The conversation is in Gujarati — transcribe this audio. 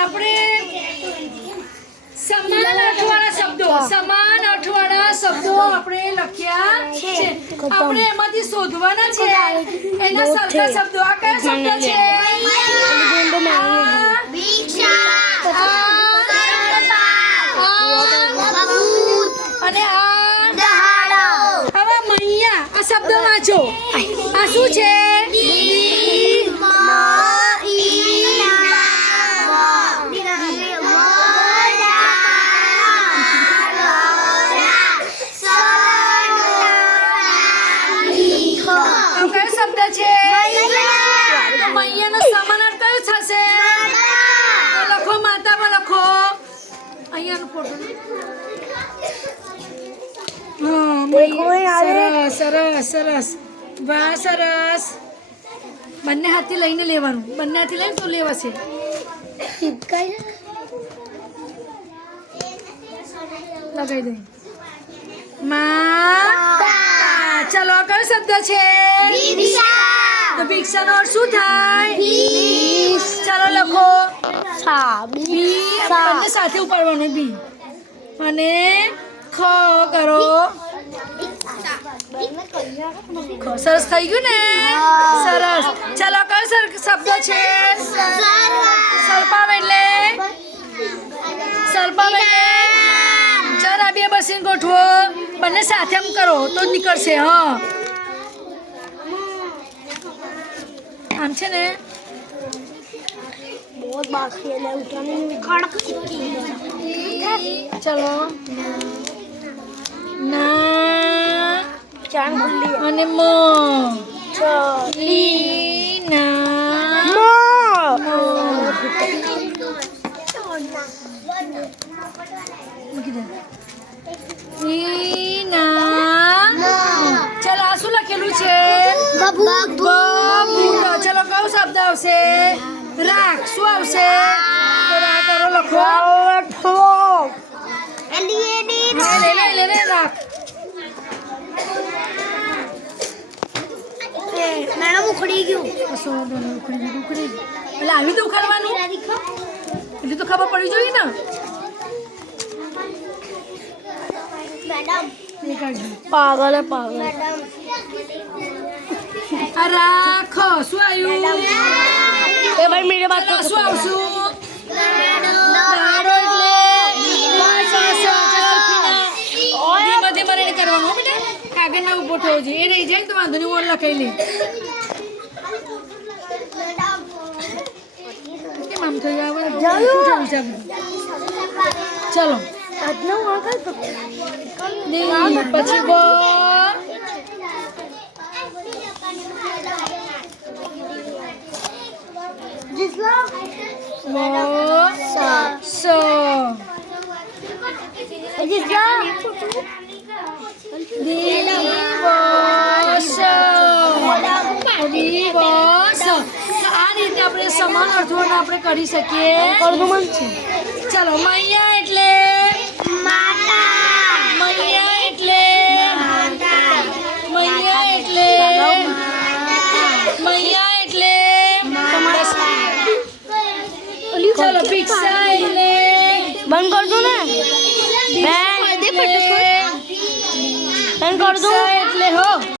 આપણે સમાન અર્થવાળા શબ્દો આપણે લખ્યા છે. આપણે એમાંથી શોધવાના છે એના સરખા શબ્દો. આ કયા શબ્દ છે? અને હવે મૈયા આ શબ્દ વાંચો. આ શું છે? કયો શબ્દ છે? મૈયાનો સમાન અર્થ કયો થશે? લખો, માતામાં લખો. અહીંયાનો ફોટો. સરસ સરસ, વાહ સરસ. બંને હાથથી લઈને લેવાનું. બંને હાથથી લઈને તો લેવાશે. લગાવી દઈ. ચલો, કયો શબ્દ છે? તો ભિક્ષાનો અર્થ શું થાય? ચાલો લખો. બંને સાથે ઉપાડવાનું. બી અને ખ કરો. સરસ થઈ ગયું ને? સરસ. ચાલો, કયો શબ્દ છે? સર્પાવ એટલે જરા બે બસીને ગોઠવો. બંને સાથે એમ કરો તો જ નીકળશે. હા, આમ છે ને. ચલો, ના અને મ. લી ના ચલો, આ શું લખેલું છે? ચલો, કયો શબ્દ આવશે? રાખ. શું આવશે? રાખ કરો. લખો. લે રાખ. મેડમ ઉખડી ગયું. એટલે આવી તો ઉખાડવાનું. એટલે તો ખબર પડી જોઈએ ને. પાગલ. રાખ. શું આવ્યું? એ ભાઈ મેરે બાત શું આવશું? કરવાનું બેટા. કાગળમાં ઉભો થવો જોઈએ. એ રહી જાય તો વાંધો નહીં. ઓર લખાઈ લે. કેમ આમ થયું? ચલો, પછી આ રીતે આપણે સમાન અર્થોને આપણે કરી શકીએ. ચલો, મૈયા એટલે ચલો, ભિક્ષા એટલે બંધ કર દો ને. બંધ કર દો એટલે હો.